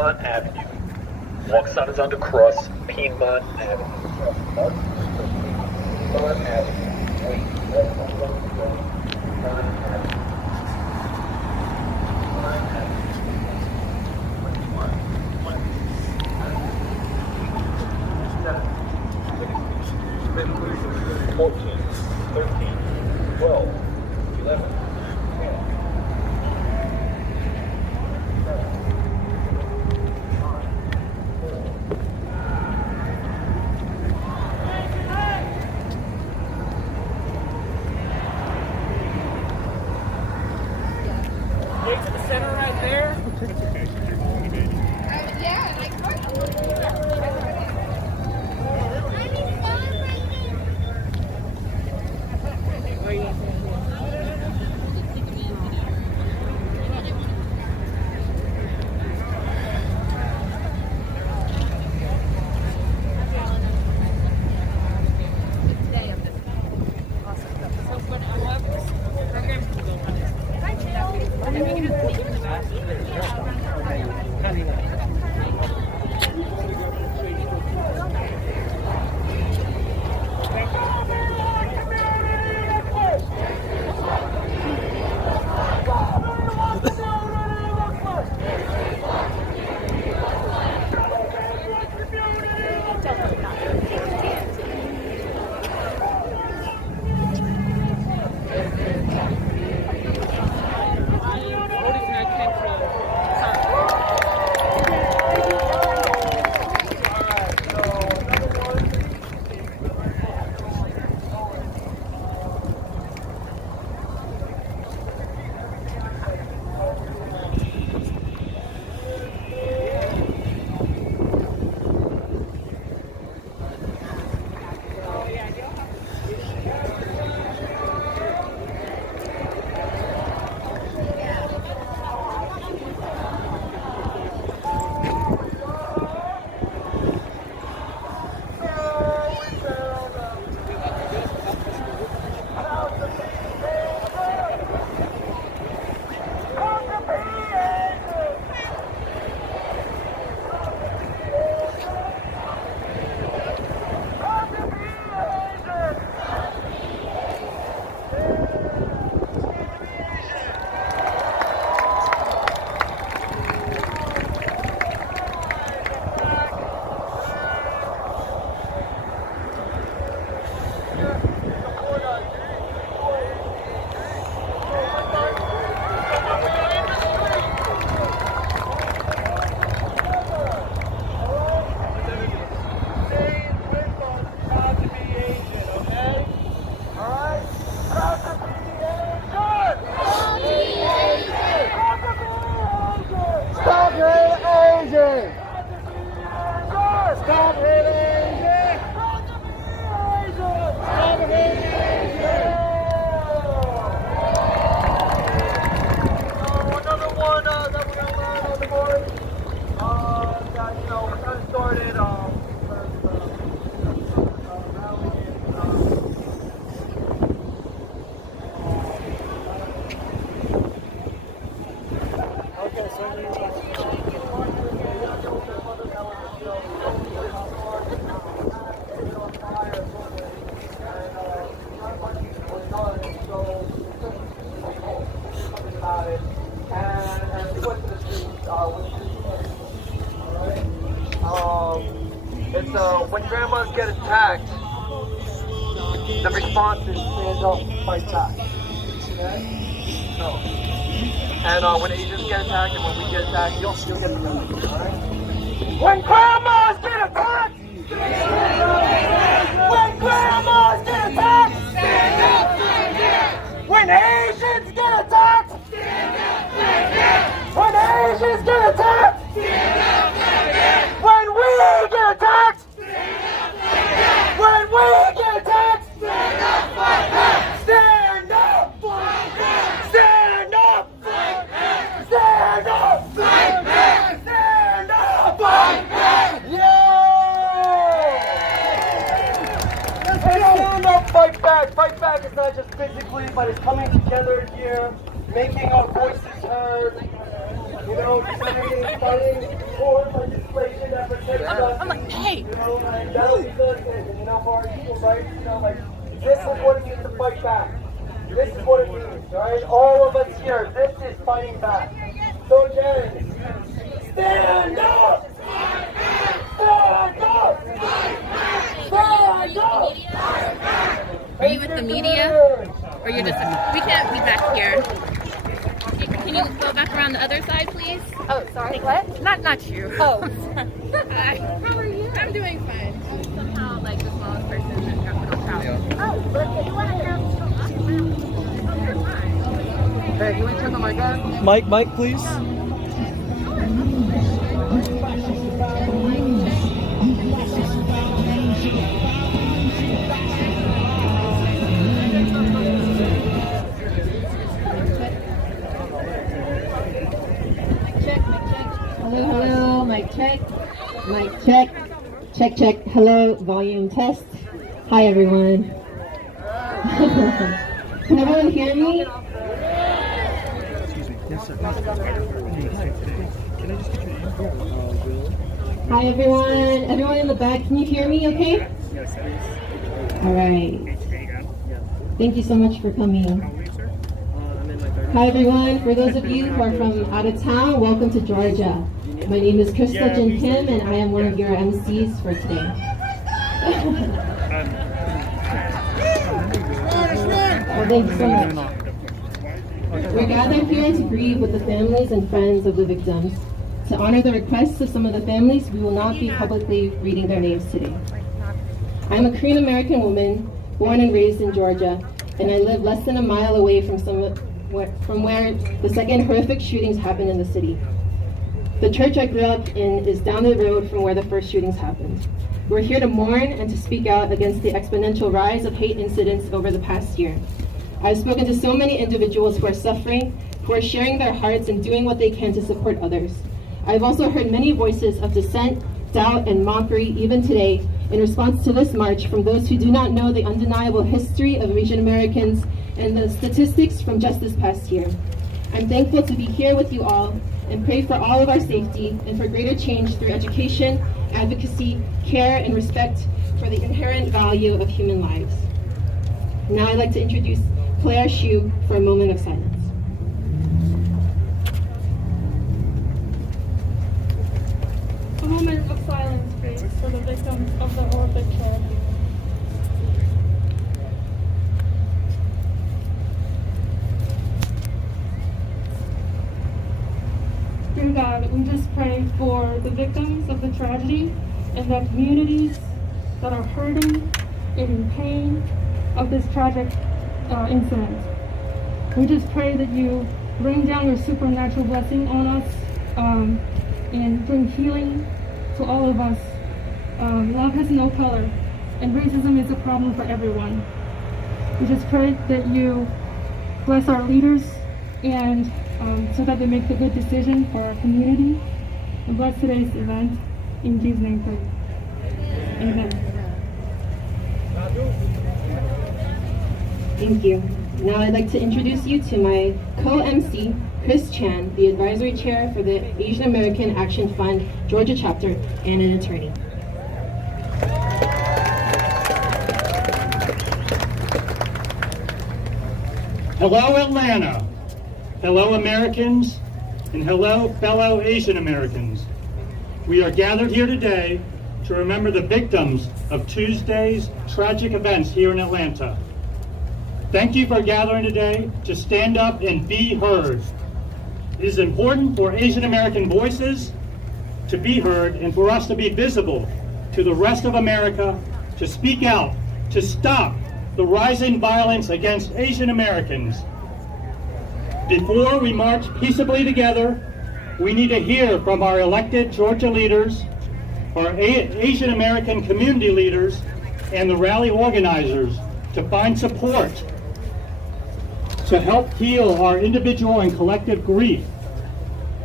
Piedmont Avenue. Walk sign is on the cross, Piedmont Avenue. Piedmont Avenue. To the center right there. Yeah, like When grandmas get attacked, the response is stand up, fight back. Okay? So, and when Asians get attacked and when we get attacked, you'll get the message, alright? When grandmas get attacked! Stand up! When grandmas get attacked! Stand up! When Asians get attacked! Stand up! When Asians get attacked! Stand up! When we get attacked! When we get attacked, stand up, fight back! Stand up, fight back! Stand up, fight back! Stand up, fight back! Stand up, fight back! Yeah! Stand up, fight back! Fight back is not just physically, but it's coming together here, making our voices heard. You know, deciding, fighting for legislation that protects us. I'm like, hey. You know, and that leads us, and you know, for our equal rights, you know, like, this is what it means to fight back. This is what it means, right? All of us here, this is fighting back. So again, stand up! Stand up! Stand up! Are you with the media? Or you're just, we can't be back here. Can you go back around the other side, please? Oh, sorry, what? Not you. Oh. Hi. How are you? I'm doing fine. I'm somehow like the smallest person in Capitol Crowd. Oh, look, you want to know? Hey, you want to check on my gun? Mike, please. Hello, mic check. Mic check. Check, check. Hello, volume test. Hi, everyone. Can everyone hear me? Hi, everyone. Everyone in the back, can you hear me okay? Yes, please. All right. Thank you so much for coming. Hi, everyone. For those of you who are from out of town, welcome to Georgia. My name is Krista Jin Kim, and I am one of your MCs for today. Well, thank you so much. We're gathered here to grieve with the families and friends of the victims. To honor the requests of some of the families, we will not be publicly reading their names today. I'm a Korean American woman, born and raised in Georgia, and I live less than a mile away from where the second horrific shootings happened in the city. The church I grew up in is down the road from where the first shootings happened. We're here to mourn and to speak out against the exponential rise of hate incidents over the past year. I've spoken to so many individuals who are suffering, who are sharing their hearts and doing what they can to support others. I've also heard many voices of dissent, doubt, and mockery, even today, in response to this march from those who do not know the undeniable history of Asian Americans and the statistics from just this past year. I'm thankful to be here with you all and pray for all of our safety and for greater change through education, advocacy, care, and respect for the inherent value of human lives. Now I'd like to introduce Claire Hsu for a moment of silence. A moment of silence, please, for the victims of the horrific tragedy. Dear God, we just pray for the victims of the tragedy and the communities that are hurting and in pain of this tragic incident. We just pray that you rain down your supernatural blessing on us and bring healing to all of us. Love has no color, and racism is a problem for everyone. We just pray that you bless our leaders and so that they make the good decision for our community. And bless today's event. In Jesus' name, pray. Amen. Thank you. Now I'd like to introduce you to my co-MC, Chris Chan, the Advisory Chair for the Asian American Action Fund Georgia Chapter and an attorney. Hello, Atlanta. Hello, Americans, and hello, fellow Asian Americans. We are gathered here today to remember the victims of Tuesday's tragic events here in Atlanta. Thank you for gathering today to stand up and be heard. It is important for Asian American voices to be heard and for us to be visible to the rest of America, to speak out, to stop the rising violence against Asian Americans. Before we march peaceably together, we need to hear from our elected Georgia leaders, our Asian American community leaders, and the rally organizers to find support to help heal our individual and collective grief,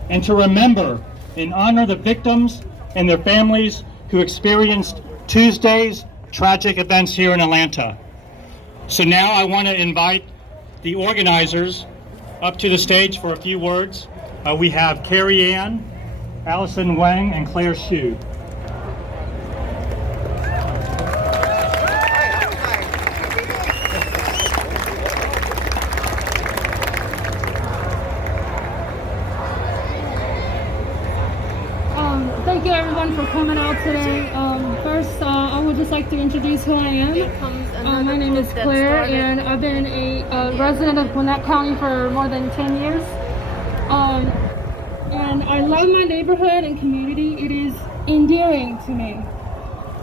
and to remember and honor the victims and their families who experienced Tuesday's tragic events here in Atlanta. So now I want to invite the organizers up to the stage for a few words. we have Carrie Ann, Allison Wang, and Claire Hsu. Thank you everyone for coming out today. First, I would just like to introduce who I am. My name is Claire, and I've been a resident of Gwinnett County for more than 10 years. And I love my neighborhood and community. It is endearing to me.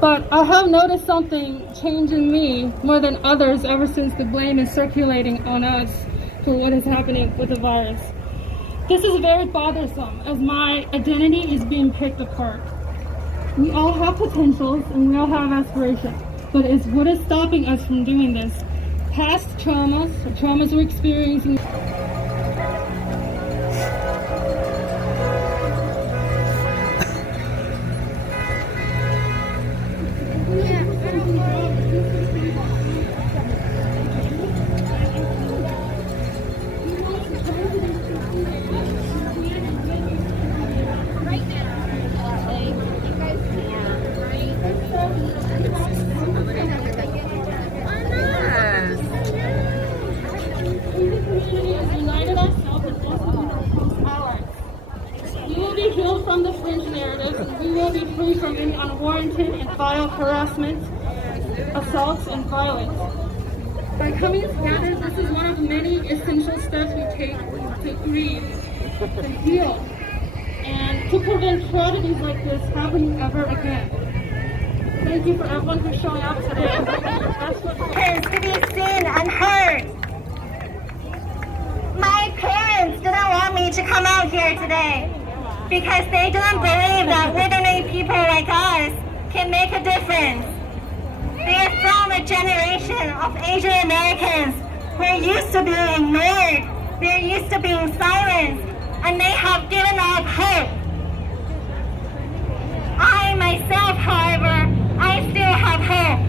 But I have noticed something change in me more than others ever since the blame is circulating on us for what is happening with the virus. This is very bothersome as my identity is being picked apart. We all have potentials and we all have aspirations, but it's what is stopping us from doing this. Past traumas we're experiencing. From the fringe narratives, we will be free from any unwarranted and vile harassment, assaults, and violence. By coming together, this is one of many essential steps we take to grieve, to heal, and to prevent tragedies like this happening ever again. Thank you for everyone for showing up today. To be seen and heard. My parents didn't want me to come out here today, because they don't believe that ordinary people like us can make a difference. They are from a generation of Asian Americans who are used to being ignored, they're used to being silenced, and they have given up hope. I myself, however, I still have hope.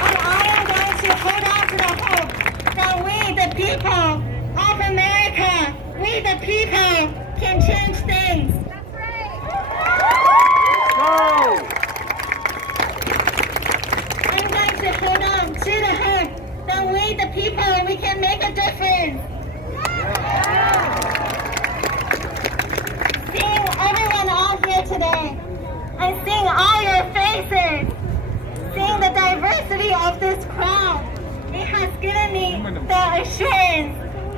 And I am going to hold on to the hope that we, the people of America, we the people, can change things. That's right. Go! I'm going to hold on to the hope that we the people, we can make a difference. Seeing everyone out here today, and seeing all your faces, seeing the diversity of this crowd, it has given me the assurance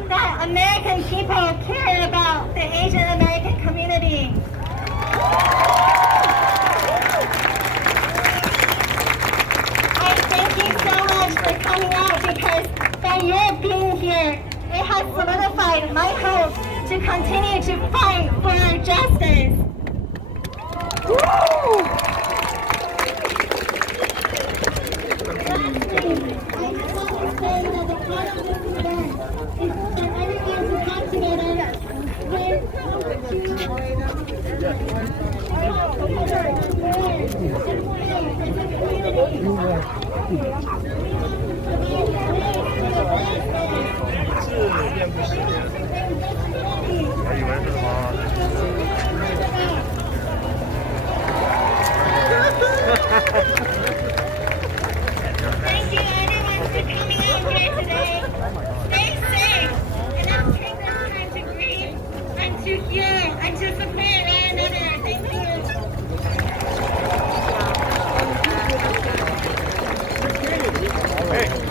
that American people care about the Asian American community. I thank you so much for coming out, because by your being here, it has solidified my hope to continue to fight for our justice. Lastly, I just want to say that the part of this event is for everyone to come together Thank you everyone for coming out here today. Stay safe, and let's take this time to grieve and to heal and to support one another. Thank you.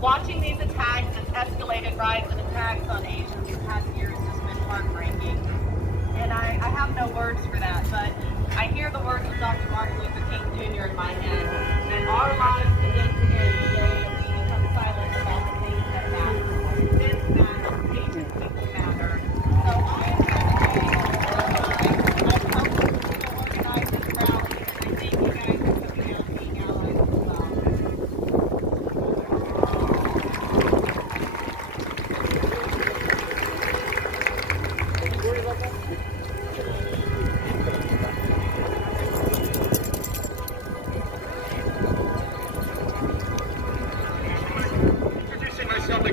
Watching these attacks and escalated rise in attacks on Asians these past years has been heartbreaking. And I have no words for that, but I hear the words of Dr. Martin Luther King Jr. in my head. And our lives begin to end the day that we become silent about the things that matter. This matters. Asian people matter. So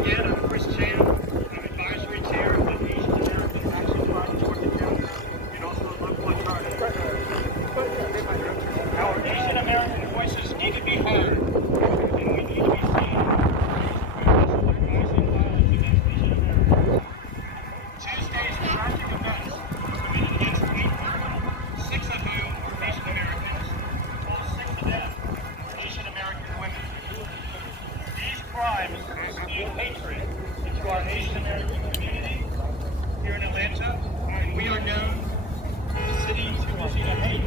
Atlanta, I'm Chris Chan. I'm advisory chair of the Asian American Action Fund Georgia and also a local attorney. Our Asian American voices need to be heard, and we need to be seen. Tuesday's tragic events committed against 8 people, 6 of whom are Asian Americans, all 6 of them are Asian American women. These crimes spew hatred into our Asian American community here in Atlanta, and we are known as the city too busy to hate.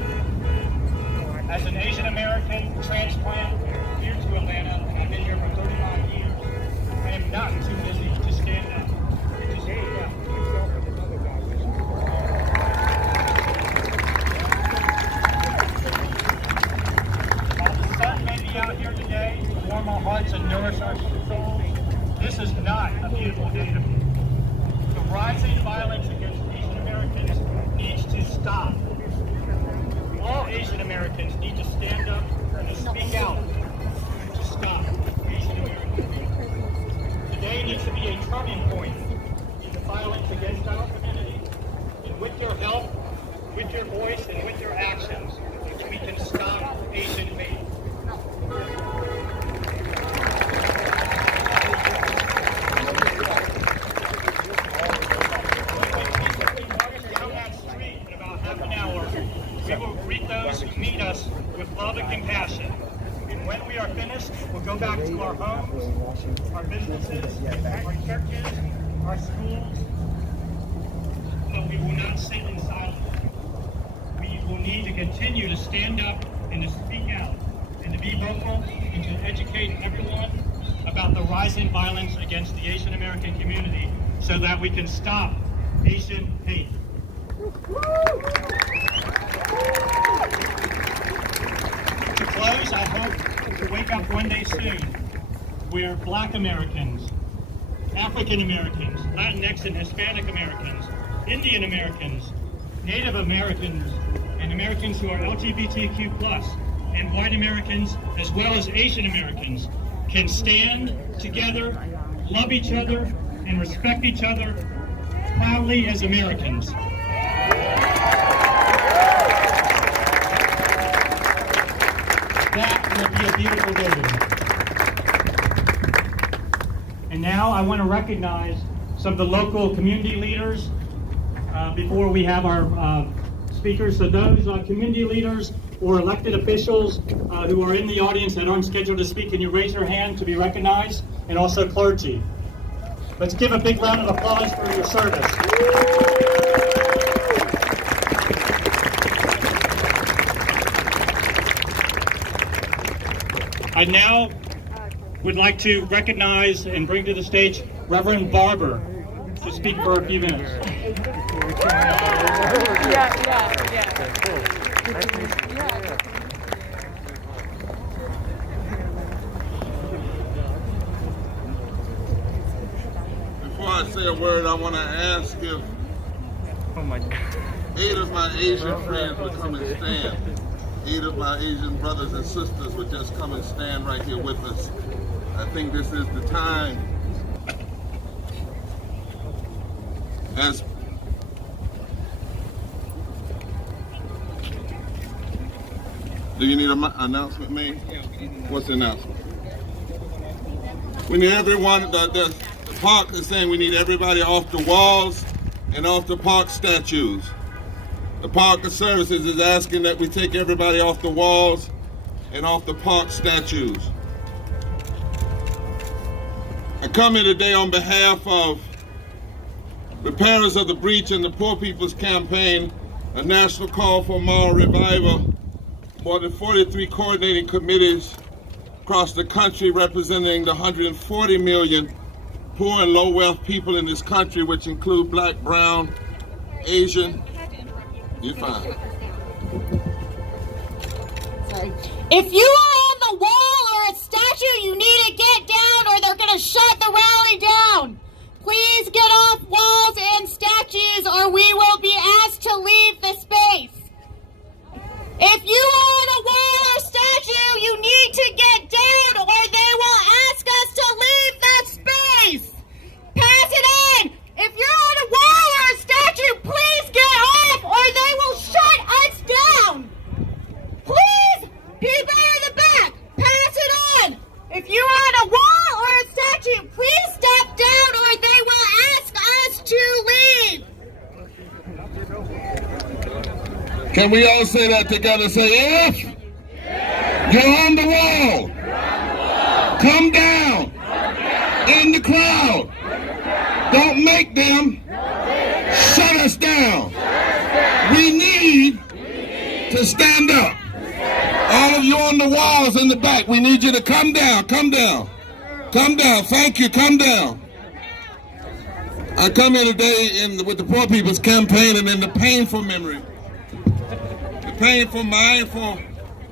As an Asian American transplant here to Atlanta, and I've been here for 35 years, I am not too busy to stand up and to speak up. While the sun may be out here today to warm our hearts and nourish our souls, this is not a beautiful day to me. The rising violence against Asian Americans needs to stop. All Asian Americans need to stand up and to speak out to stop Asian Americans. Today needs to be a turning point in the violence against our community, and with your help, with your voice, and with your actions, we can stop Asian hate. Down that street in about half an hour, we will greet those who meet us with love and compassion. And when we are finished, we'll go back to our homes, our businesses, our churches, our schools. But we will not sit in silence. We will need to continue to stand up and to speak out and to be vocal and to educate everyone about the rising violence against the Asian American community so that we can stop Asian hate. To close, I hope to wake up one day soon where Black Americans, African Americans, Latinx and Hispanic Americans, Indian Americans, Native Americans, and Americans who are LGBTQ+, and white Americans, as well as Asian Americans, can stand together, love each other, and respect each other proudly as Americans. That will be a beautiful day. And now I want to recognize some of the local community leaders before we have our speakers. So those community leaders or elected officials who are in the audience that aren't scheduled to speak, can you raise your hand to be recognized? And also clergy. Let's give a big round of applause for your service. I now would like to recognize and bring to the stage Reverend Barber to speak for a few minutes. Before I say a word, I want to ask if 8 of my Asian friends would come and stand. 8 of my Asian brothers and sisters would just come and stand right here with us. I think this is the time. Do you need an announcement made? What's the announcement? We need everyone, the park is saying we need everybody off the walls and off the park statues. The Park of Services is asking that we take everybody off the walls and off the park statues. I come here today on behalf of repairers of the breach and the Poor People's Campaign, a national call for moral revival. More than 43 coordinating committees across the country representing the 140 million poor and low-wealth people in this country, which include Black, Brown, Asian. You're fine. Sorry. If you are on the wall or a statue, you need to get down or they're going to shut the rally down. Please get off walls and statues or we will be asked to leave the space. If you are on a wall or statue, you need to get down or they will ask us to leave the space. Can we all say that together? Say, if you're on the wall, come down in the crowd. Don't make them shut us down. We need to stand up. All of you on the walls in the back, we need you to come down, come down. Come down, thank you, come down. I come here today with the Poor People's Campaign and in the painful memory, the painful mindful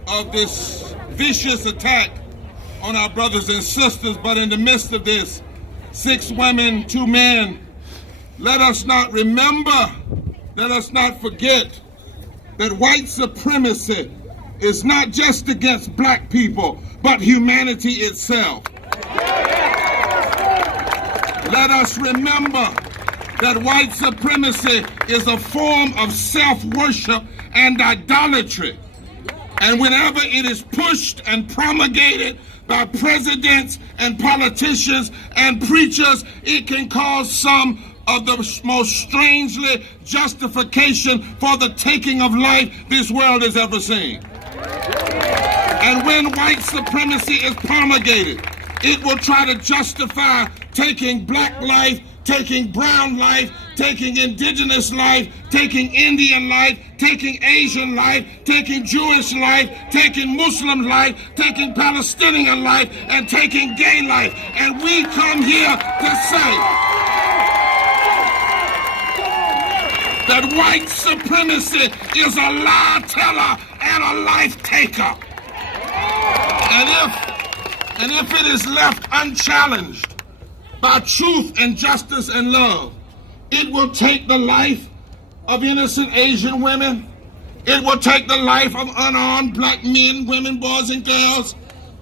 of this vicious attack on our brothers and sisters, but in the midst of this, 6 women, 2 men, let us not remember, let us not forget that white supremacy is not just against black people, but humanity itself. Let us remember that white supremacy is a form of self-worship and idolatry. And whenever it is pushed and promulgated by presidents and politicians and preachers, it can cause some of the most strangely justification for the taking of life this world has ever seen. And when white supremacy is promulgated, it will try to justify taking black life, taking brown life, taking indigenous life, taking Indian life, taking Asian life, taking Jewish life, taking Muslim life, taking Palestinian life, and taking gay life. And we come here to say that white supremacy is a lie teller and a life taker. And if it is left unchallenged by truth and justice and love, it will take the life of innocent Asian women. It will take the life of unarmed black men, women, boys, and girls.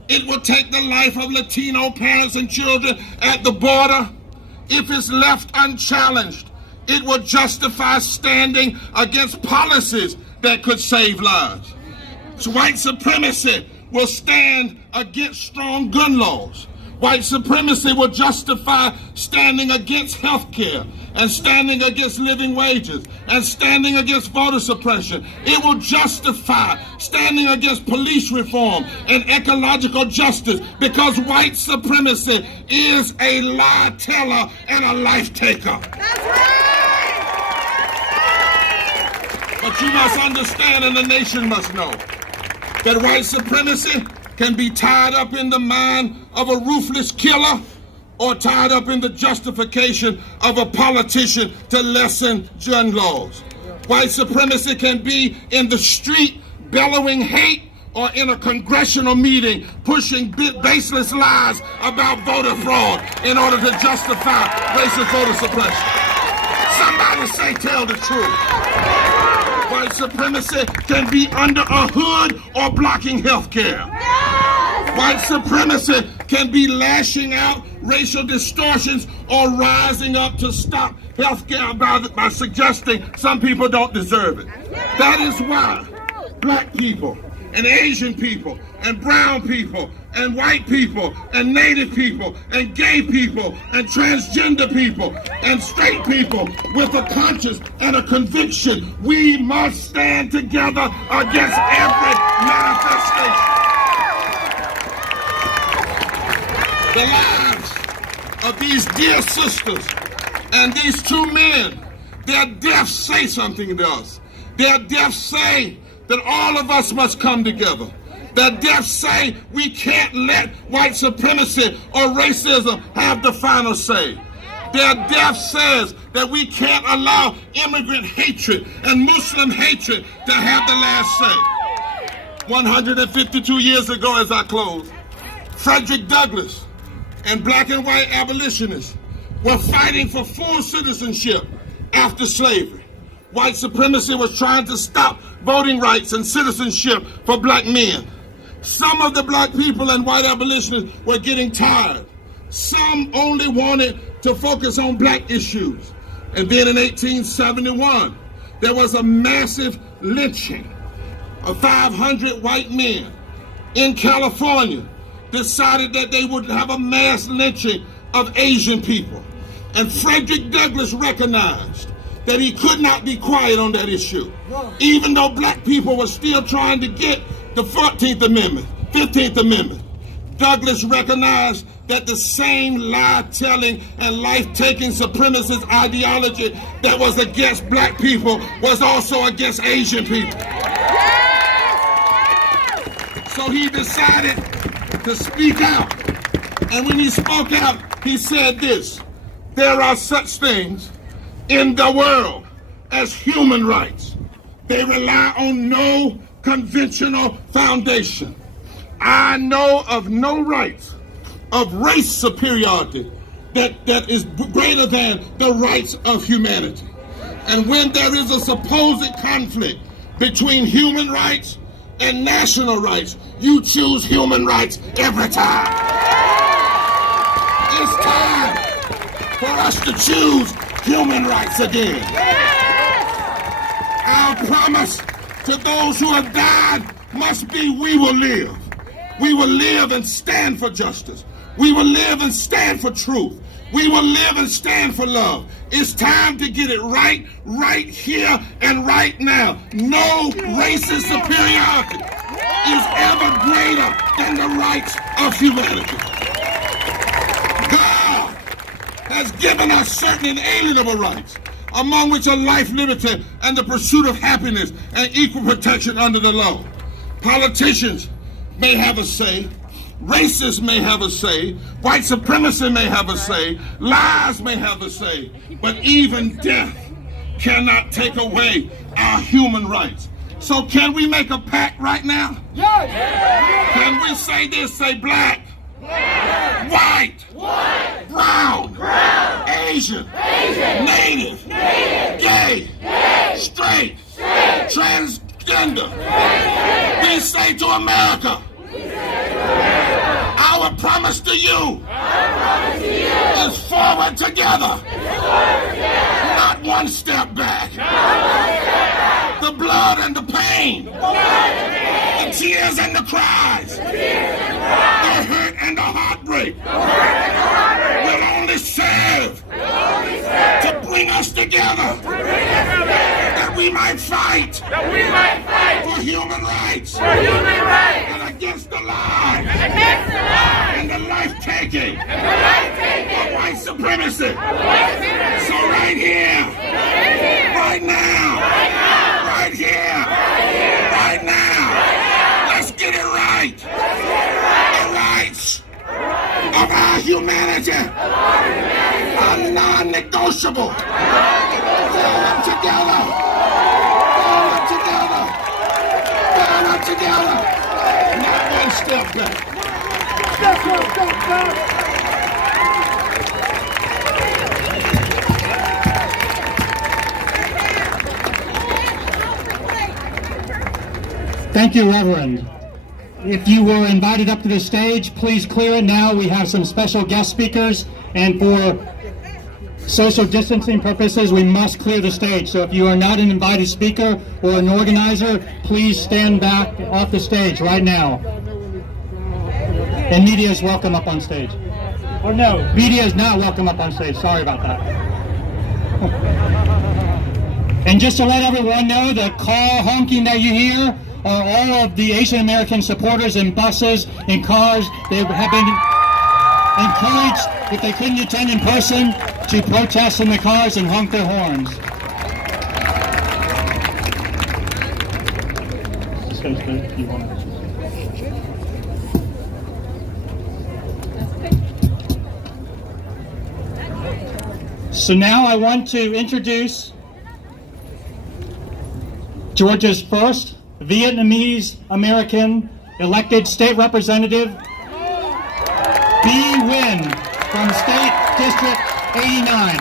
It will take the life of Latino parents and children at the border. If it's left unchallenged, it will justify standing against policies that could save lives. So white supremacy will stand against strong gun laws. White supremacy will justify standing against health care and standing against living wages and standing against voter suppression. It will justify standing against police reform and ecological justice, because white supremacy is a lie teller and a life taker. That's right! But you must understand, and the nation must know, that white supremacy can be tied up in the mind of a ruthless killer or tied up in the justification of a politician to lessen gun laws. White supremacy can be in the street bellowing hate or in a congressional meeting pushing baseless lies about voter fraud in order to justify racist voter suppression. Somebody say, tell the truth. White supremacy can be under a hood or blocking health care. White supremacy can be lashing out racial distortions or rising up to stop health care by suggesting some people don't deserve it. That is why black people and Asian people and brown people and white people and native people and gay people and transgender people and straight people with a conscience and a conviction, we must stand together against every manifestation. The lives of these dear sisters and these 2 men, their deaths say something to us. Their deaths say that all of us must come together. Their deaths say we can't let white supremacy or racism have the final say. Their death says that we can't allow immigrant hatred and Muslim hatred to have the last say. 152 years ago, as I close, Frederick Douglass and black and white abolitionists were fighting for full citizenship after slavery. White supremacy was trying to stop voting rights and citizenship for black men. Some of the black people and white abolitionists were getting tired. Some only wanted to focus on black issues. And then in 1871, there was a massive lynching of 500 white men in California decided that they would have a mass lynching of Asian people. And Frederick Douglass recognized that he could not be quiet on that issue. Even though black people were still trying to get the 14th Amendment, 15th Amendment, Douglass recognized that the same lie-telling and life-taking supremacist ideology that was against black people was also against Asian people. So he decided to speak out. And when he spoke out, he said this: there are such things in the world as human rights. They rely on no conventional foundation. I know of no rights of race superiority that is greater than the rights of humanity. And when there is a supposed conflict between human rights and national rights, you choose human rights every time. It's time for us to choose human rights again. Our promise to those who have died must be we will live. We will live and stand for justice. We will live and stand for truth. We will live and stand for love. It's time to get it right here and right now. No racist superiority is ever greater than the rights of humanity. God has given us certain inalienable rights, among which are life, liberty, and the pursuit of happiness and equal protection under the law. Politicians may have a say, racists may have a say, white supremacy may have a say, lies may have a say, but even death cannot take away our human rights. So can we make a pact right now? Yes. Can we say this, say black, white, brown, Asian, native, gay, straight, transgender? We say to America, our promise to you is forward together, not one step back. The blood and the pain, the tears and the cries, the hurt and the heartbreak will only serve to bring us together, that we might fight for human rights and against the lies and the life-taking of white supremacy. So right here, right now, right here, right now, let's get it right. The rights of our humanity are non-negotiable. Stand up together. Stand up together. Stand up together. Not one step back. Step back. Thank you, Reverend. If you were invited up to the stage, please clear it now. We have some special guest speakers, and for social distancing purposes, we must clear the stage. So if you are not an invited speaker or an organizer, please stand back off the stage right now. And media is welcome up on stage. Or no, media is not welcome up on stage. Sorry about that. And just to let everyone know, the car honking that you hear are all of the Asian American supporters in buses and cars. They have been encouraged, if they couldn't attend in person, to protest in the cars and honk their horns. So now I want to introduce Georgia's first Vietnamese American elected state representative, B. Nguyen from State District 89.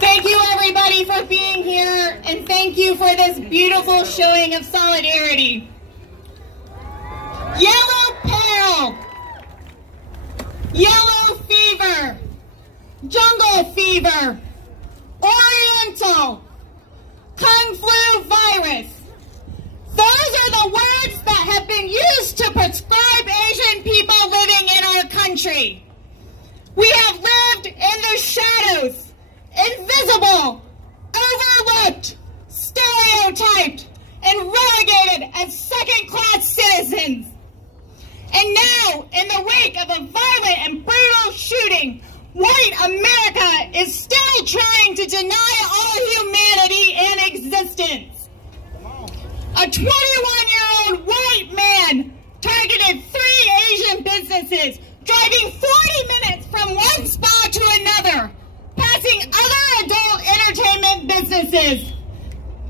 Thank you everybody for being here, and thank you for this beautiful showing of solidarity. Yellow peril, yellow fever, jungle fever, oriental, kung flu virus. Those are the words that have been used to prescribe Asian country. We have lived in the shadows, invisible, overlooked, stereotyped, and relegated as second-class citizens. And now, in the wake of a violent and brutal shooting, white America is still trying to deny all humanity in existence. A 21-year-old white man targeted 3 Asian businesses, driving 40 minutes from one spot to another, passing other adult entertainment businesses.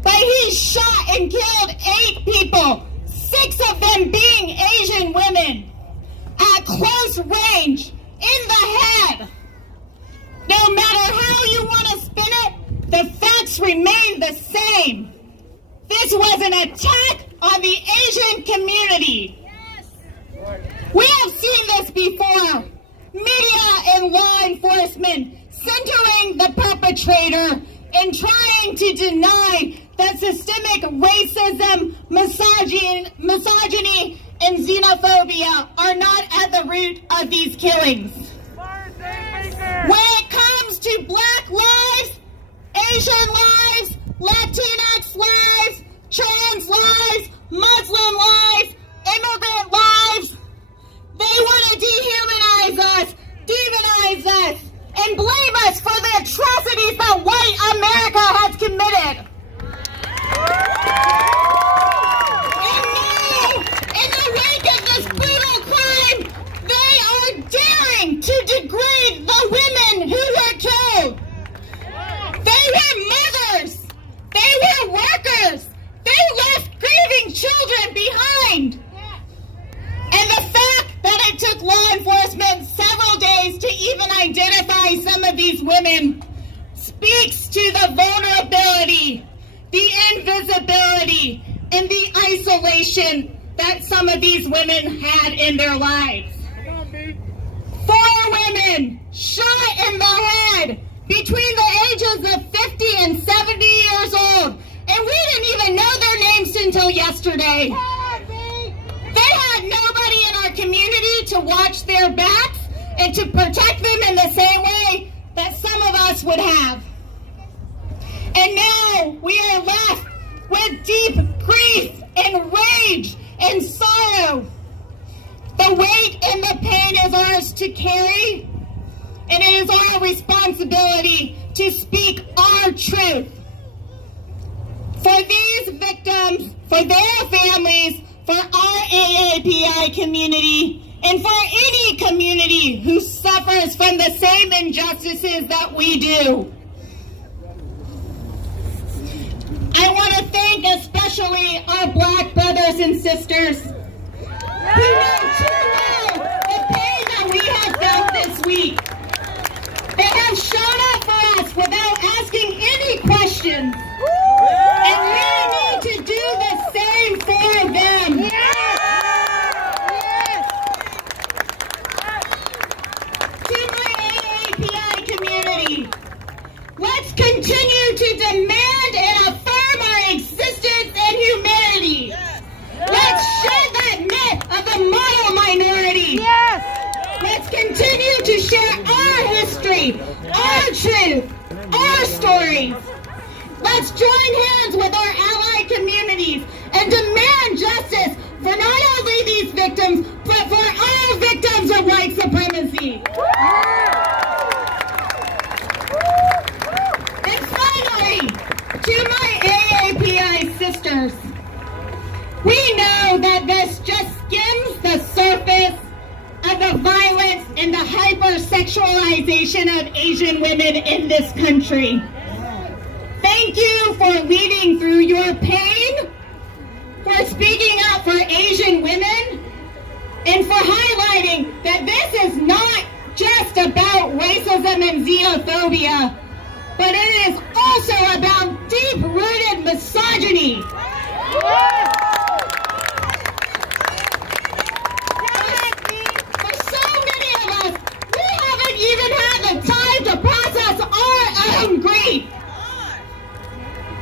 But he shot and killed 8 people, 6 of them being Asian women, at close range, in the head. No matter how you want to spin it, the facts remain the same. This was an attack on the Asian community. We have seen this before. Media and law enforcement centering the perpetrator and trying to deny that systemic racism, misogyny, and xenophobia are not at the root of these killings. When it comes to Black lives, Asian lives, Latinx lives, trans lives, Muslim lives, immigrant lives, they want to dehumanize us, demonize us, and blame us for the atrocities that white America has committed. And now, in the wake of this brutal crime, they are daring to degrade the women who were killed. They were mothers. They were workers. They left grieving children behind. And the fact that it took law enforcement several days to even identify some of these women speaks to the vulnerability, the invisibility, and the isolation that some of these women had in their lives. 4 women shot in the head between the ages of 50 and 70 years old, and we didn't even know their names until yesterday. They had nobody in our community to watch their backs and to protect them in the same way that some of us would have. And now we are left with deep grief and rage and sorrow. The weight and the pain is ours to carry, and it is our responsibility to speak our truth. For these victims, for their families, for our AAPI community, and for any community who suffers from the same injustices that we do. I want to thank especially our Black brothers and sisters who know too well the pain that we have felt this week. They have shown up for us without asking any questions. And we need to do the same for them. To my AAPI community, let's continue to demand and affirm our existence and humanity. Let's shed that myth of the model minority. Let's continue to share our history, our truth, our stories. Let's join hands with our ally communities and demand justice for not only these victims, but for all victims of white supremacy. And finally, to my AAPI sisters, we know that this just skims the surface of the violence and the hypersexualization of Asian women in this country. Thank you for leading through your pain, for speaking up for Asian women, and for highlighting that this is not just about racism and xenophobia, but it is also about deep-rooted misogyny. For so many of us, we haven't even had the time to process our own grief.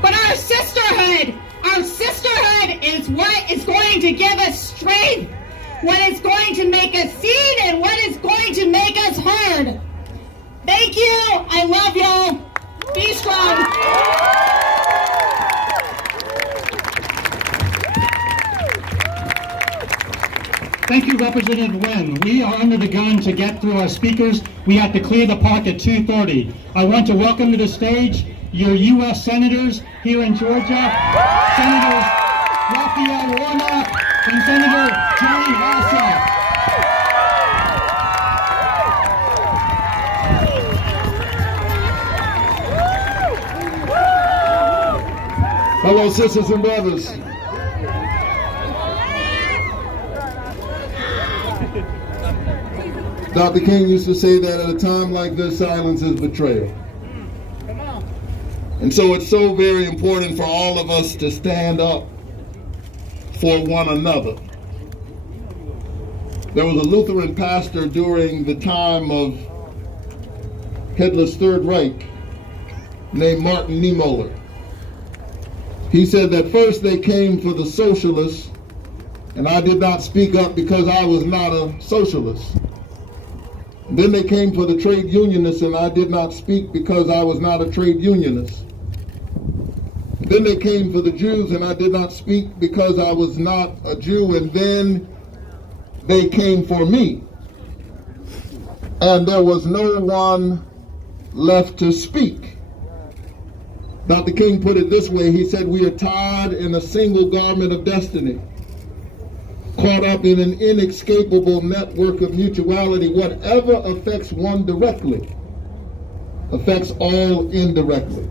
But our sisterhood is what is going to give us strength what is going to make us seen and what is going to make us heard. Thank you. I love y'all. Be strong. Thank you, Representative Nguyen. We are under the gun to get through our speakers. We have to clear the park at 2:30. I want to welcome to the stage your U.S. Senators here in Georgia, Senators Raphael Warnock and Senator Johnny Ossoff. Hello, sisters and brothers. Dr. King used to say that at a time like this, silence is betrayal. And so it's so very important for all of us to stand up for one another. There was a Lutheran pastor during the time of Hitler's Third Reich named Martin Niemöller. He said that first they came for the socialists, and I did not speak up because I was not a socialist. Then they came for the trade unionists, and I did not speak because I was not a trade unionist. Then they came for the Jews, and I did not speak because I was not a Jew. And then they came for me. And there was no one left to speak. Dr. King put it this way. He said, we are tied in a single garment of destiny, caught up in an inescapable network of mutuality. Whatever affects one directly affects all indirectly.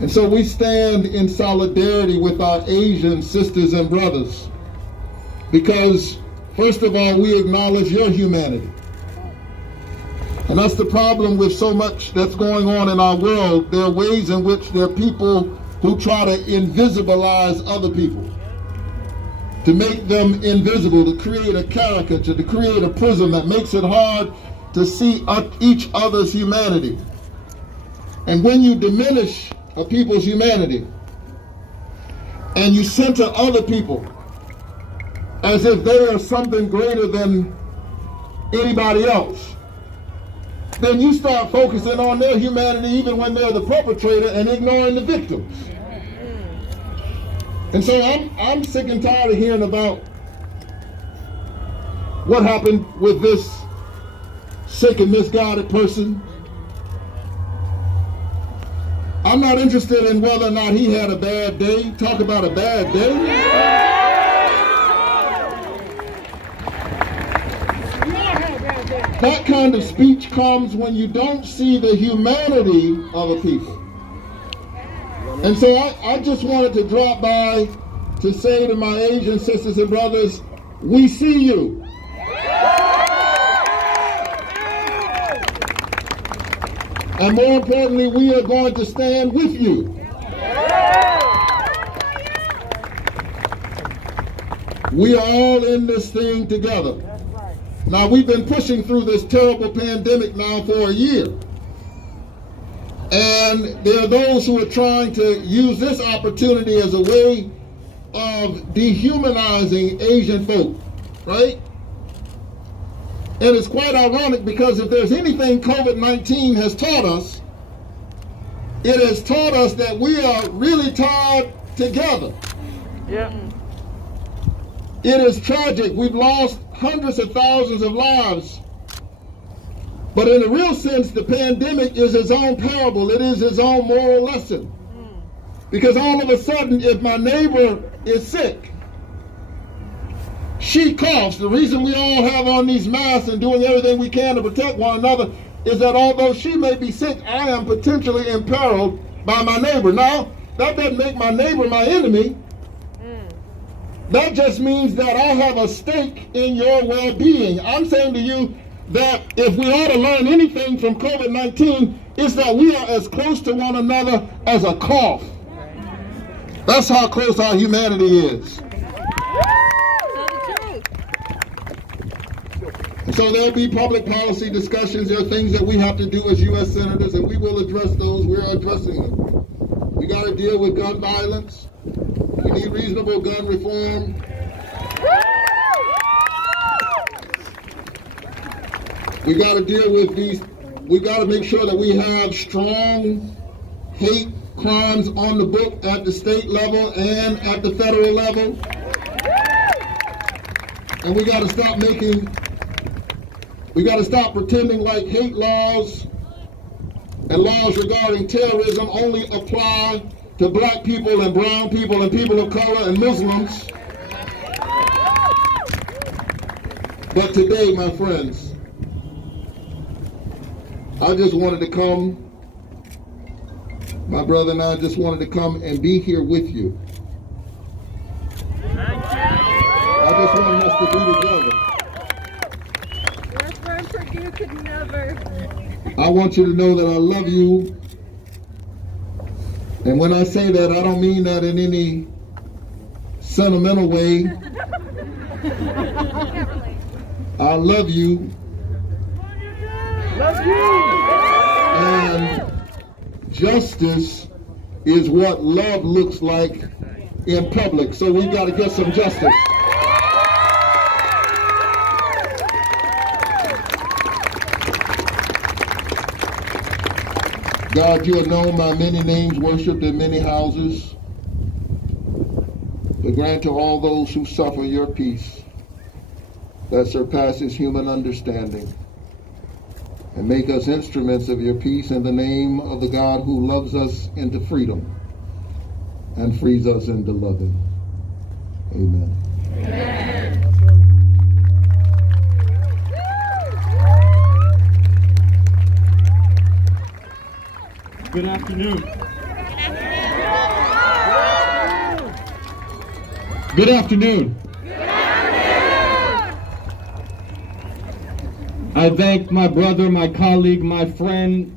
And so we stand in solidarity with our Asian sisters and brothers because, first of all, we acknowledge your humanity. And that's the problem with so much that's going on in our world. There are ways in which there are people who try to invisibilize other people, to make them invisible, to create a caricature, to create a prism that makes it hard to see each other's humanity. And when you diminish a people's humanity and you center other people as if they are something greater than anybody else, then you start focusing on their humanity even when they're the perpetrator and ignoring the victims. And so I'm sick and tired of hearing about what happened with this sick and misguided person. I'm not interested in whether or not he had a bad day. Talk about a bad day. That kind of speech comes when you don't see the humanity of a people. And so I just wanted to drop by to say to my Asian sisters and brothers, we see you. And more importantly, we are going to stand with you. We are all in this thing together. Now, we've been pushing through this terrible pandemic now for a year. And there are those who are trying to use this opportunity as a way of dehumanizing Asian folk, right? And it's quite ironic because if there's anything COVID-19 has taught us, it has taught us that we are really tied together. Yeah. It is tragic. We've lost hundreds of thousands of lives. But in a real sense, the pandemic is its own parable. It is its own moral lesson. Because all of a sudden, if my neighbor is sick, she coughs. The reason we all have on these masks and doing everything we can to protect one another is that although she may be sick, I am potentially imperiled by my neighbor. Now, that doesn't make my neighbor my enemy. That just means that I have a stake in your well-being. I'm saying to you that if we ought to learn anything from COVID-19, it's that we are as close to one another as a cough. That's how close our humanity is. And so there'll be public policy discussions. There are things that we have to do as U.S. senators, and we will address those. We're addressing them. We got to deal with gun violence. We need reasonable gun reform. We got to deal with these. We got to make sure that we have strong hate crimes on the book at the state level and at the federal level. And we got to stop pretending like hate laws and laws regarding terrorism only apply to black people and brown people and people of color and Muslims. But today, my friends, I just wanted to come, my brother and I just wanted to come and be here with you. I just wanted us to be together. Your friend for you could never. I want you to know that I love you. And when I say that, I don't mean that in any sentimental way. I love you. Love you. And justice is what love looks like in public. So we got to get some justice. God, you are known by many names, worshipped in many houses. But grant to all those who suffer your peace that surpasses human understanding. And make us instruments of your peace in the name of the God who loves us into freedom and frees us into loving. Amen. Amen. Good afternoon. Good afternoon. I thank my brother, my colleague, my friend,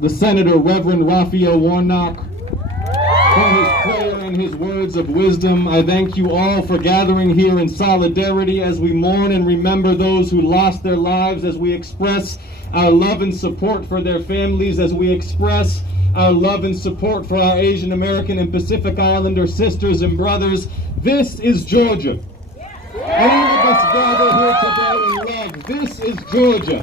the Senator Reverend Raphael Warnock, for his prayer and his words of wisdom. I thank you all for gathering here in solidarity as we mourn and remember those who lost their lives, as we express our love and support for their families, as we express our love and support for our Asian American and Pacific Islander sisters and brothers. This is Georgia. All of us gather here today in love. This is Georgia.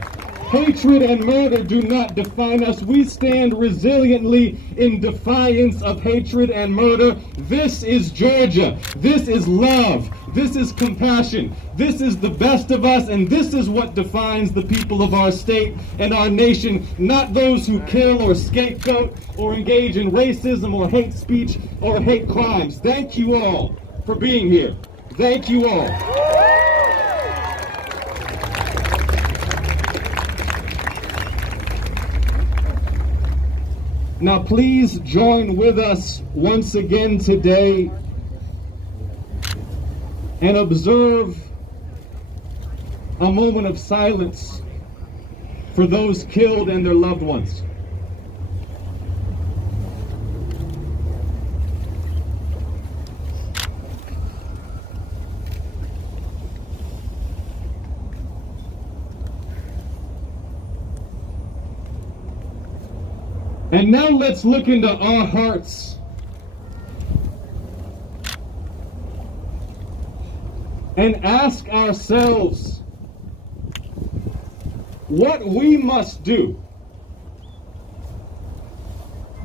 Hatred and murder do not define us. We stand resiliently in defiance of hatred and murder. This is Georgia. This is love. This is compassion. This is the best of us, and this is what defines the people of our state and our nation, not those who kill or scapegoat or engage in racism or hate speech or hate crimes. Thank you all for being here. Thank you all. Now please join with us once again today and observe a moment of silence for those killed and their loved ones. And now let's look into our hearts and ask ourselves what we must do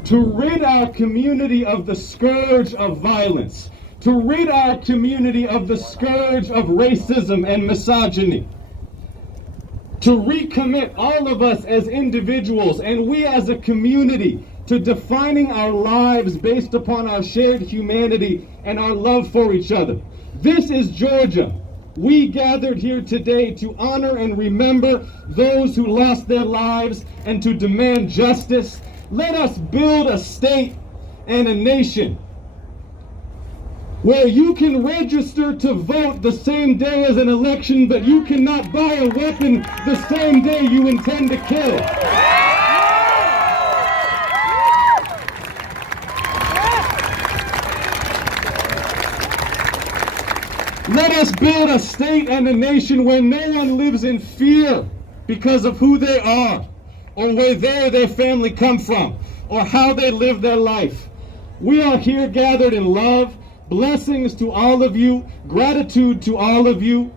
to rid our community of the scourge of violence, to rid our community of the scourge of racism and misogyny, to recommit all of us as individuals and we as a community to defining our lives based upon our shared humanity and our love for each other. This is Georgia. We gathered here today to honor and remember those who lost their lives and to demand justice. Let us build a state and a nation where you can register to vote the same day as an election, but you cannot buy a weapon the same day you intend to kill. Let us build a state and a nation where no one lives in fear because of who they are, or where their family come from, or how they live their life. We are here gathered in love. Blessings to all of you. Gratitude to all of you.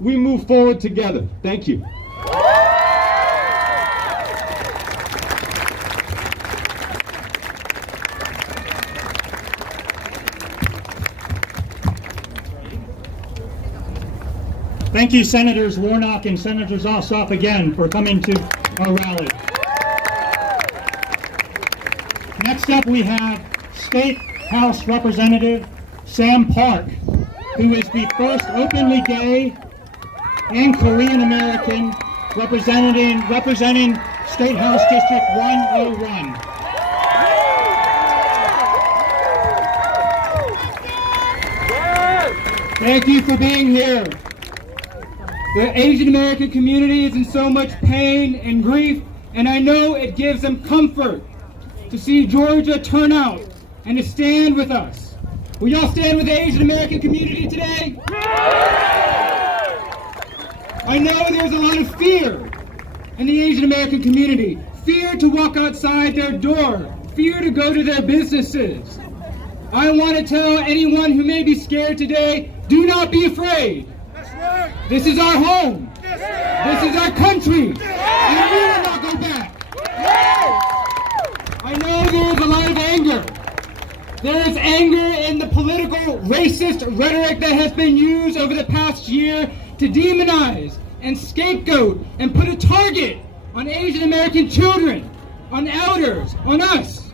We move forward together. Thank you. Thank you, Senators Warnock and Senator Ossoff again for coming to our rally. Next up, we have State House Representative Sam Park, who is the first openly gay and Korean American representing State House District 101. Thank you for being here. The Asian American community is in so much pain and grief, and I know it gives them comfort to see Georgia turn out and to stand with us. Will y'all stand with the Asian American community today? I know there's a lot of fear in the Asian American community. Fear to walk outside their door. Fear to go to their businesses. I want to tell anyone who may be scared today, do not be afraid. This is our home. This is our country. And we will not go back. I know there is a lot of anger. There is anger in the political racist rhetoric that has been used over the past year to demonize and scapegoat and put a target on Asian American children, on elders, on us.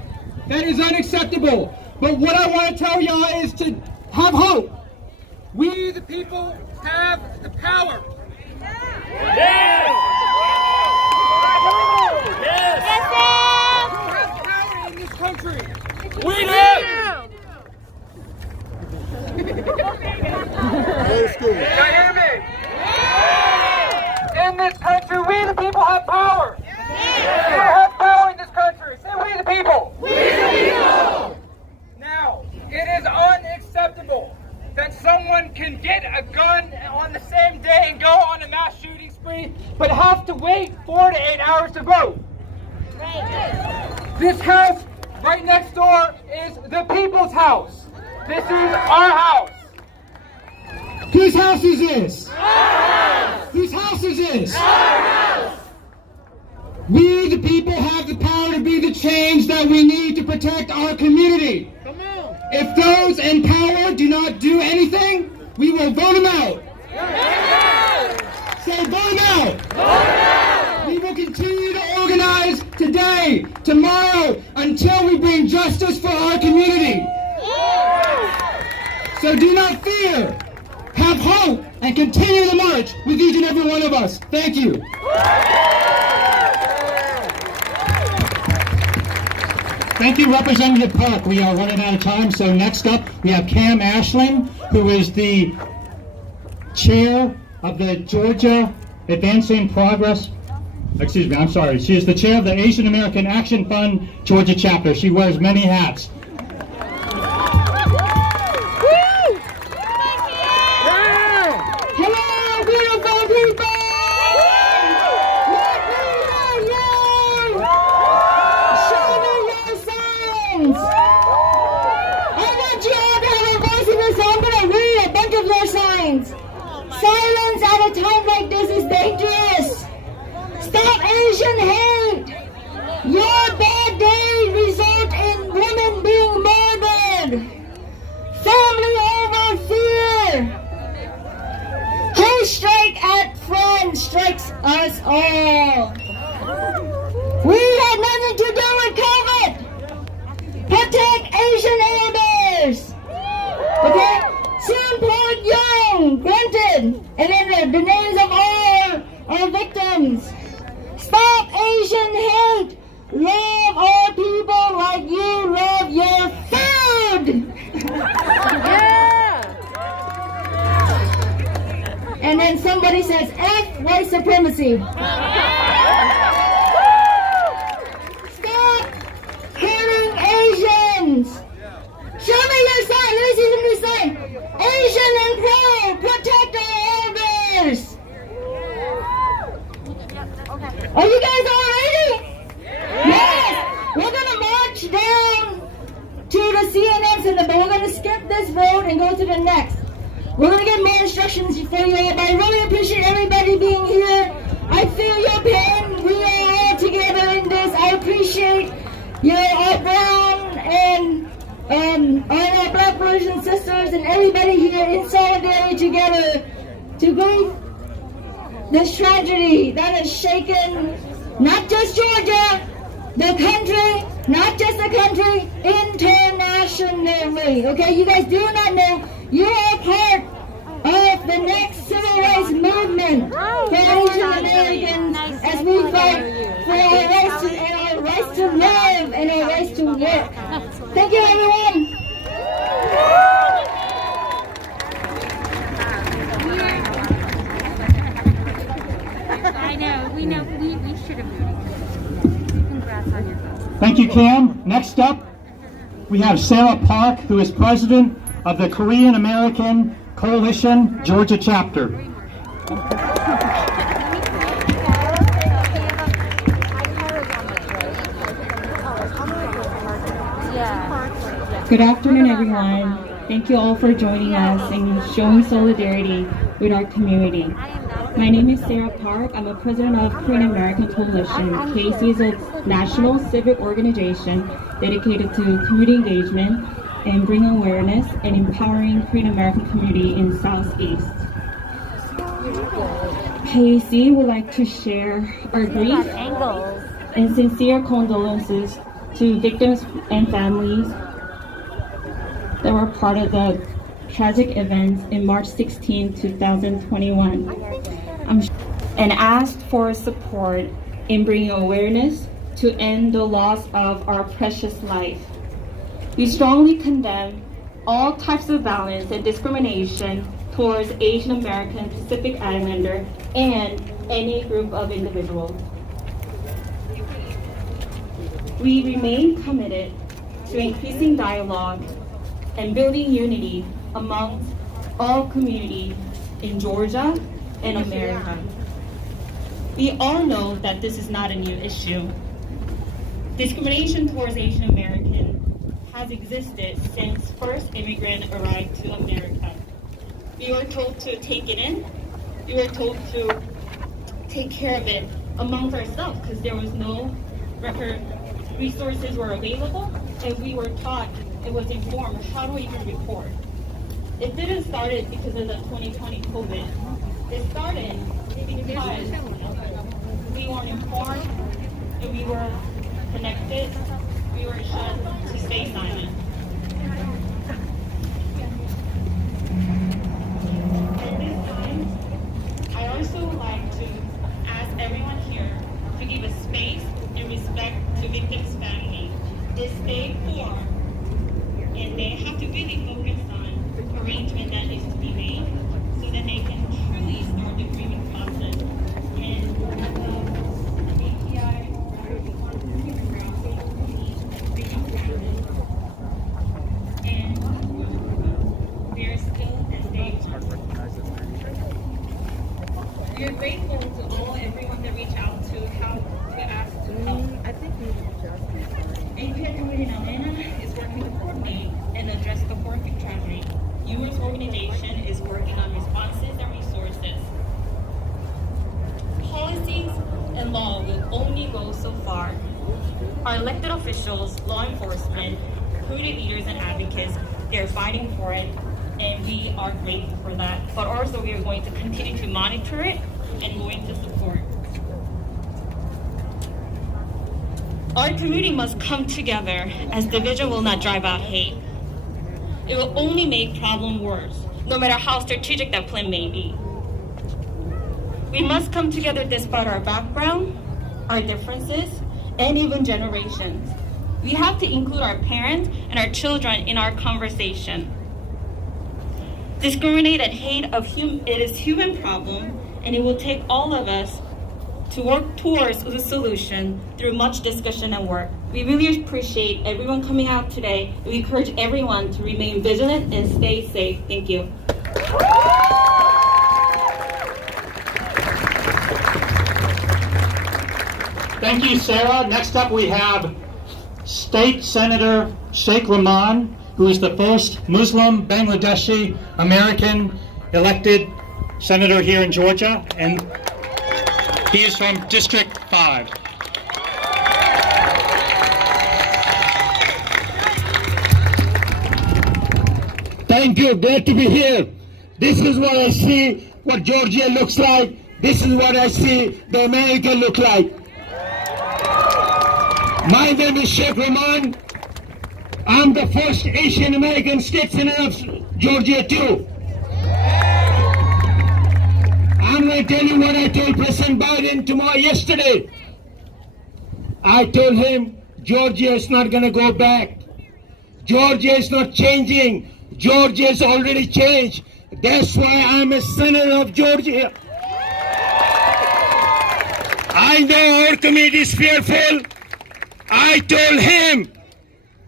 That is unacceptable. But what I want to tell y'all is to have hope. We, the people, have the power. Yes! Yes! We have power in this country. We do! Can you hear me? In this country, we the people have power. We have power in this country. Say we the people. We the people. Now, it is unacceptable that someone can get a gun on the same day and go on a mass shooting spree, but have to wait 4 to 8 hours to vote. This house right next door is the people's house. This is our house. Whose house is this? Our house. Whose house is this? Our house. We, the people, have the power to be the change that we need to protect our community. Come on. If those in power do not do anything, we will vote them out. Yes. Say vote them out. Vote them out. We will continue to organize today, tomorrow, until we bring justice for our community. Yes. So do not fear. Have hope and continue the march with each and every one of us. Thank you. Thank you, Representative Park. We are running out of time, so next up we have Cam Ashland, who is the chair of the Georgia Advancing Progress. Excuse me, I'm sorry. She is the chair of the Asian American Action Fund Georgia chapter. She wears many hats. Hello, beautiful people! Show me your signs! I want you all to have a voice in this, so I'm going to read a bunch of your signs. Silence at a time like this is dangerous. Stop Asian hate. Your bad days result in women being murdered. Family over fear. Who strike at friends strikes us all. We had nothing to do with COVID. Protect Asian elders. Okay? Sam Park Young, granted. And then the names of all our victims. Stop Asian hate. Love all people like you love your food. And then somebody says, F white supremacy. Stop hurting Asians. Show me your sign. Let me see some new sign. Asian and proud. Protect our elders. Are you guys all ready? Yes. We're going to march down to the CNN Center, but we're going to skip this road and go to the next. We're going to get more instructions for you all, but I really appreciate everybody being here. I feel your pain. We are all together in this. I appreciate your all brown and all our black brothers and sisters and everybody here in solidarity together to go this tragedy that has shaken not just Georgia, the country, not just the country, internationally. Okay, you guys do not know you are part of the next civil rights movement for Asian Americans as we fight for our rights to live and our rights to work. Thank you, everyone. I know, we should have voted. Congrats on your vote. Thank you, Cam. Next up, we have Sarah Park, who is president of the Korean American Coalition Georgia chapter. Good afternoon, everyone. Thank you all for joining us and showing solidarity with our community. My name is Sarah Park. I'm a president of Korean American Coalition. KAC is a national civic organization dedicated to community engagement and bringing awareness and empowering Korean American community in Southeast. KAC would like to share our grief and sincere condolences to victims and families that were part of the tragic events in March 16, 2021, and asked for support in bringing awareness to end the loss of our precious life. We strongly condemn all types of violence and discrimination towards Asian American, Pacific Islander, and any group of individuals. We remain committed to increasing dialogue and building unity amongst all communities in Georgia and America. We all know that this is not a new issue. Discrimination towards Asian Americans has existed since first immigrants arrived to America. We were told to take it in. We were told to take care of it amongst ourselves because there was no record resources were available, and we were taught, it was informed, how do we even report? It didn't start because of the 2020 COVID. It started because we weren't informed and we were connected, we were shut to stay silent. At this time, I also would like to ask everyone here to give a space and respect to victims' family. This day form, and they have to really focus on arrangement that needs to be made so that they can truly start the grieving process. And the API, and there's still this day. We are grateful to everyone that reached out to ask to help. API Community in Atlanta is working to coordinate and address the horrific tragedy. U.S. organization is working on responses and resources. Policies and law will only go so far. Our elected officials, law enforcement, community leaders and advocates, they're fighting for it, and we are grateful for that. But also we are going to continue to monitor it and going to support. Our community must come together, as division will not drive out hate. It will only make problem worse, no matter how strategic that plan may be. We must come together despite our background, our differences, and even generations. We have to include our parents and our children in our conversation. Discriminate and hate it is human problem, and it will take all of us to work towards the solution through much discussion and work. We really appreciate everyone coming out today. We encourage everyone to remain vigilant and stay safe. Thank you. Thank you, Sarah. Next up, we have State Senator Sheikh Rahman, who is the first Muslim Bangladeshi American elected senator here in Georgia, and he is from District 5. Thank you, glad to be here. This is what I see, what Georgia looks like. This is what I see the America look like. My name is Sheikh Rahman. I'm the first Asian American citizen of Georgia too. I'm going to tell you what I told President Biden yesterday. I told him Georgia is not going to go back. Georgia is not changing. Georgia has already changed. That's why I'm a senator of Georgia. I know our community is fearful. I told him,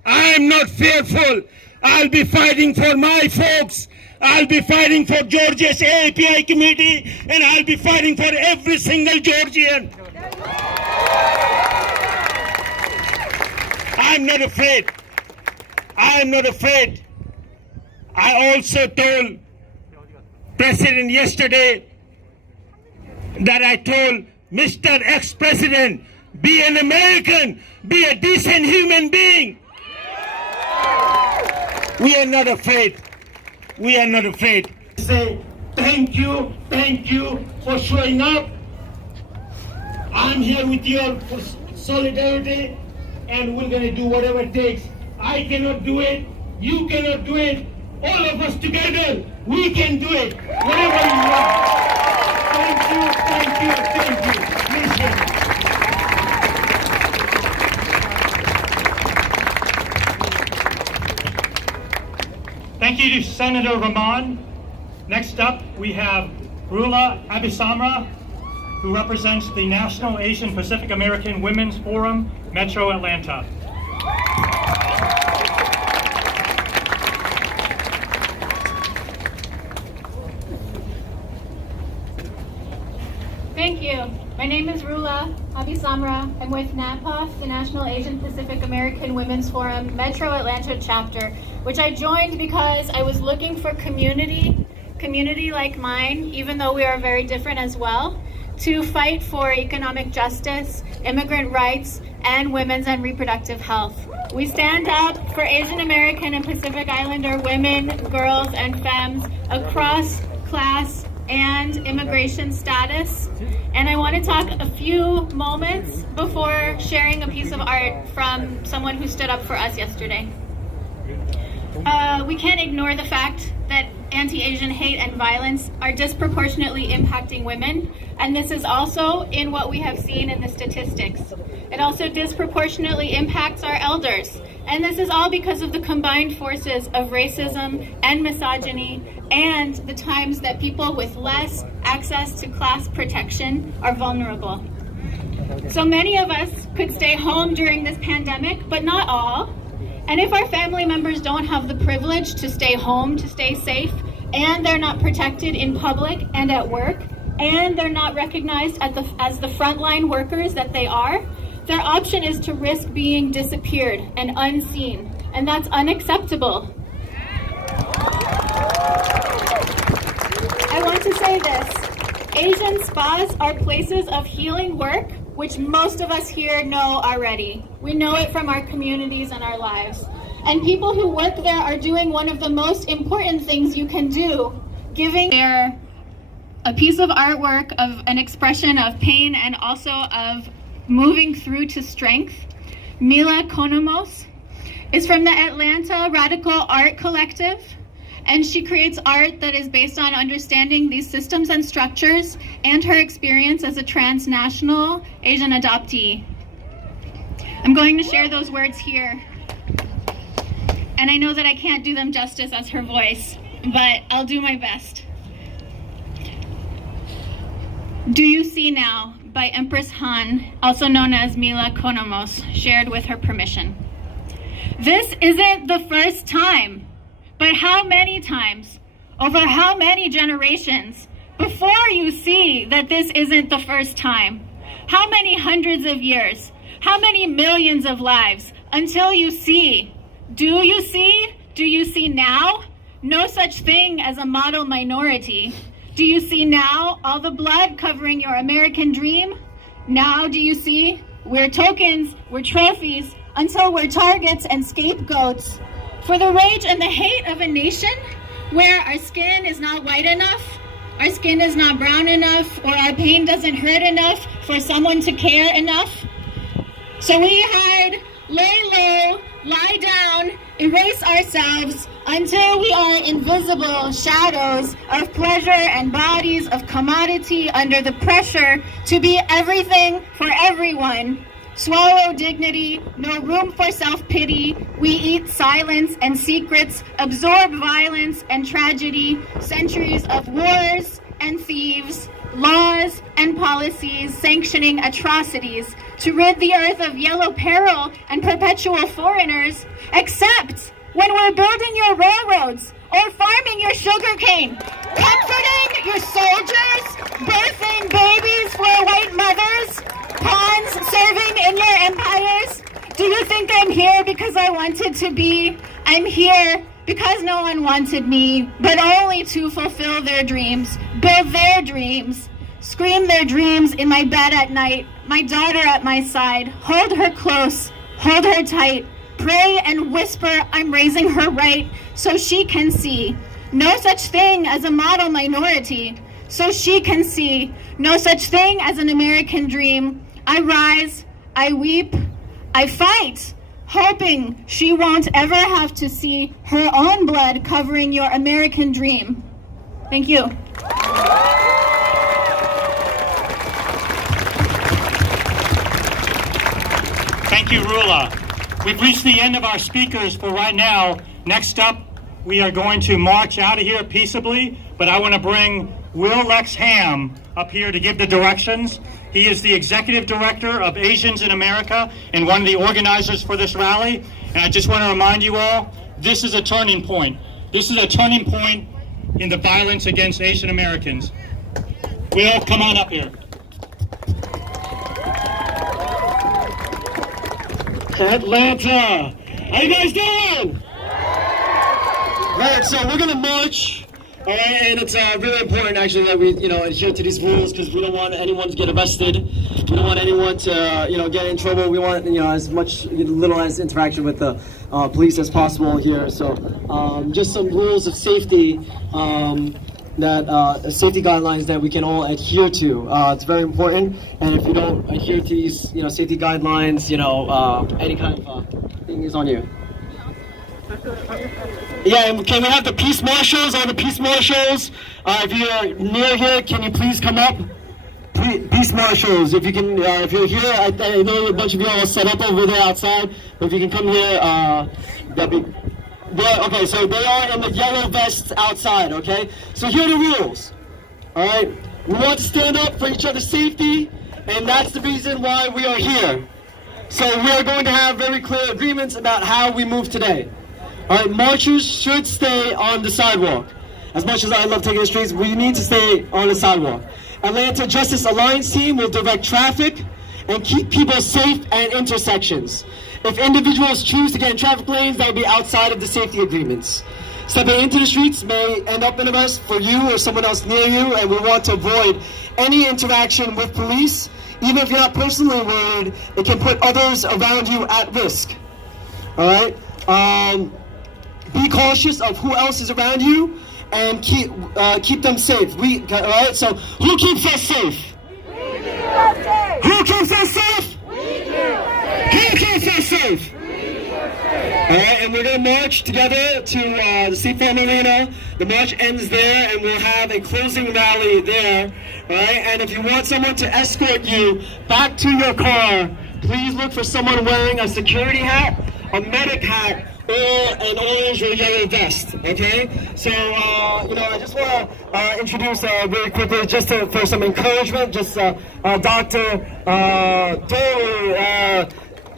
I'm not fearful. I'll be fighting for my folks. I'll be fighting for Georgia's API community, and I'll be fighting for every single Georgian. I'm not afraid. I'm not afraid. I also told President yesterday that I told Mr. Ex-President, be an American, be a decent human being. We are not afraid. We are not afraid. Say thank you for showing up. I'm here with your solidarity, and we're going to do whatever it takes. I cannot do it. You cannot do it. All of us together, we can do it. Whatever you want. Thank you. Appreciate it. Thank you to Senator Rahman. Next up, we have Rula Abisamra, who represents the National Asian Pacific American Women's Forum, Metro Atlanta. Thank you. My name is Rula Abisamra. I'm with NAPAF, the National Asian Pacific American Women's Forum, Metro Atlanta chapter, which I joined because I was looking for community like mine, even though we are very different as well, to fight for economic justice, immigrant rights, and women's and reproductive health. We stand up for Asian American and Pacific Islander women, girls, and femmes across class and immigration status. And I want to talk a few moments before sharing a piece of art from someone who stood up for us yesterday. We can't ignore the fact that anti-Asian hate and violence are disproportionately impacting women, and this is also in what we have seen in the statistics. It also disproportionately impacts our elders, and this is all because of the combined forces of racism and misogyny and the times that people with less access to class protection are vulnerable. So many of us could stay home during this pandemic, but not all. And if our family members don't have the privilege to stay home, to stay safe, and they're not protected in public and at work, and they're not recognized as the frontline workers that they are, their option is to risk being disappeared and unseen. And that's unacceptable. I want to say this. Asian spas are places of healing work, which most of us here know already. We know it from our communities and our lives. And people who work there are doing one of the most important things you can do, giving a piece of artwork of an expression of pain and also of moving through to strength. Mila Konomos is from the Atlanta Radical Art Collective, and she creates art that is based on understanding these systems and structures and her experience as a transnational Asian adoptee. I'm going to share those words here. And I know that I can't do them justice as her voice, but I'll do my best. Do You See Now by Empress Han, also known as Mila Konomos, shared with her permission. This isn't the first time, but how many times, over how many generations, before you see that this isn't the first time? How many hundreds of years? How many millions of lives until you see? Do you see? Do you see now? No such thing as a model minority. Do you see now all the blood covering your American dream? Now do you see? We're tokens, we're trophies, until we're targets and scapegoats for the rage and the hate of a nation where our skin is not white enough, our skin is not brown enough, or our pain doesn't hurt enough for someone to care enough. So we hide, lay low, lie down, erase ourselves until we are invisible shadows of pleasure and bodies of commodity under the pressure to be everything for everyone. Swallow dignity, no room for self-pity. We eat silence and secrets, absorb violence and tragedy, centuries of wars and thieves, laws and policies sanctioning atrocities to rid the earth of yellow peril and perpetual foreigners, except when we're building your railroads or farming your sugarcane, comforting your soldiers, birthing babies for white mothers, pawns serving in your empires. Do you think I'm here because I wanted to be? I'm here because no one wanted me, but only to fulfill their dreams, build their dreams, scream their dreams in my bed at night, my daughter at my side, hold her close, hold her tight, pray and whisper I'm raising her right so she can see. No such thing as a model minority, so she can see. No such thing as an American dream. I rise, I weep, I fight, hoping she won't ever have to see her own blood covering your American dream. Thank you. Thank you, Rula. We've reached the end of our speakers for right now. Next up, we are going to march out of here peaceably, but I want to bring Will Lex Ham up here to give the directions. He is the Executive Director of Asians in America and one of the organizers for this rally. And I just want to remind you all, this is a turning point. This is a turning point in the violence against Asian Americans. Will, come on up here. Atlanta, how you guys doing? All right, so we're gonna march. All right, and it's really important actually that we, adhere to these rules because we don't want anyone to get arrested. We don't want anyone to, get in trouble. We want, as much little as interaction with the police as possible here. So, just some rules of safety safety guidelines that we can all adhere to. It's very important, and if you don't adhere to these, safety guidelines, any kind of thing is on you. Yeah, and can we have the peace marshals? All the peace marshals, if you're near here, can you please come up? Peace marshals, if you can, if you're here, I know a bunch of you all set up over there outside, but if you can come here, that'd be. Okay, so they are in the yellow vests outside, okay? So here are the rules, all right? We want to stand up for each other's safety, and that's the reason why we are here. So we are going to have very clear agreements about how we move today. All right, marchers should stay on the sidewalk. As much as I love taking the streets, we need to stay on the sidewalk. Atlanta Justice Alliance team will direct traffic and keep people safe at intersections. If individuals choose to get in traffic lanes, that will be outside of the safety agreements. Stepping into the streets may end up in arrest for you or someone else near you, and we want to avoid any interaction with police. Even if you're not personally worried, it can put others around you at risk. All right? Be cautious of who else is around you and keep them safe. All right? So who keeps us safe? We keep us safe. Who keeps us safe? Who keeps us safe? All right, and we're going to march together to the State Farm Arena. The march ends there, and we'll have a closing rally there. All right, and if you want someone to escort you back to your car, please look for someone wearing a security hat, a medic hat, or an orange or yellow vest, okay? So, I just want to introduce really quickly, just for some encouragement, Dr. Dooley,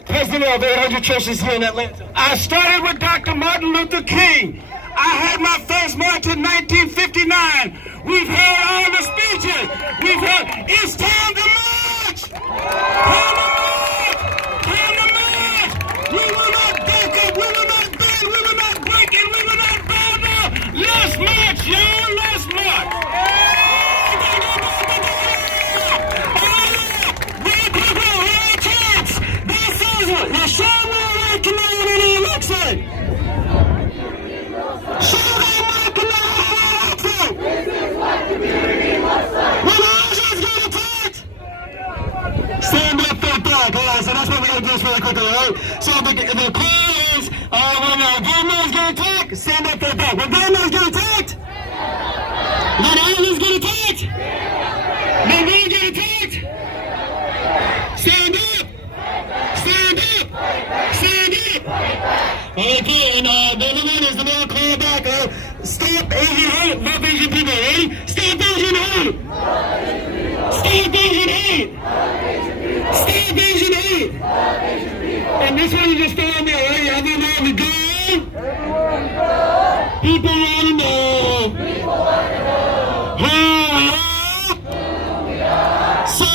president of 800 churches here in Atlanta. I started with Dr. Martin Luther King. I had my first march in 1959. We've heard all the speeches. We've heard, it's time to march! Time to march! Time to march! We will not back up, we will not bend, we will not break, and we will not bow down. Let's march, y'all, let's march! Now show me my community looks like. Show me my community looks like. This is what community really quickly, all right? So the call is, when grandmas get attacked, stand up for the back. When grandmas get attacked, when animals get attacked, when we get attacked, stand up, stand up, stand up. Okay, and everyone is the man call back. Stop Asian hate, love Asian people, ready? Stop Asian hate! Stop Asian hate! Stop Asian hate! And this one you just follow me, alright? Everywhere we go, people want to know who we are. So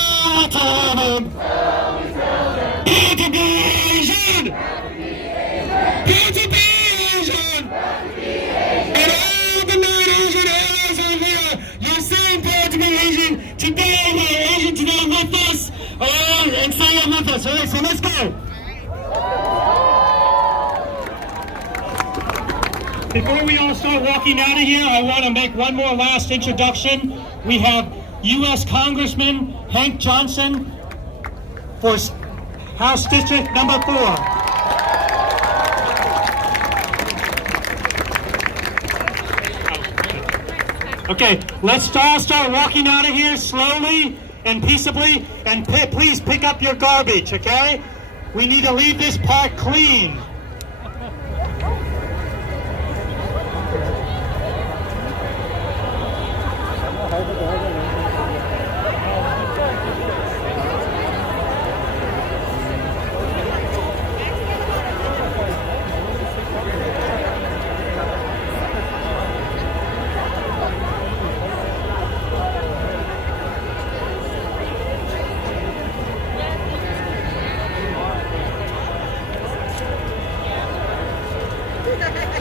tell them, proud to be Asian! Proud to be Asian! And all the non-Asian allies over here, you're saying proud to be Asian. Today we're Asian today with us. Alright, and say it with us. Alright, so let's go. Before we all start walking out of here, I want to make one more last introduction. We have U.S. Congressman Hank Johnson for House District number 4. Okay, let's all start walking out of here slowly and peaceably, and please pick up your garbage, okay? We need to leave this park clean. What the heck?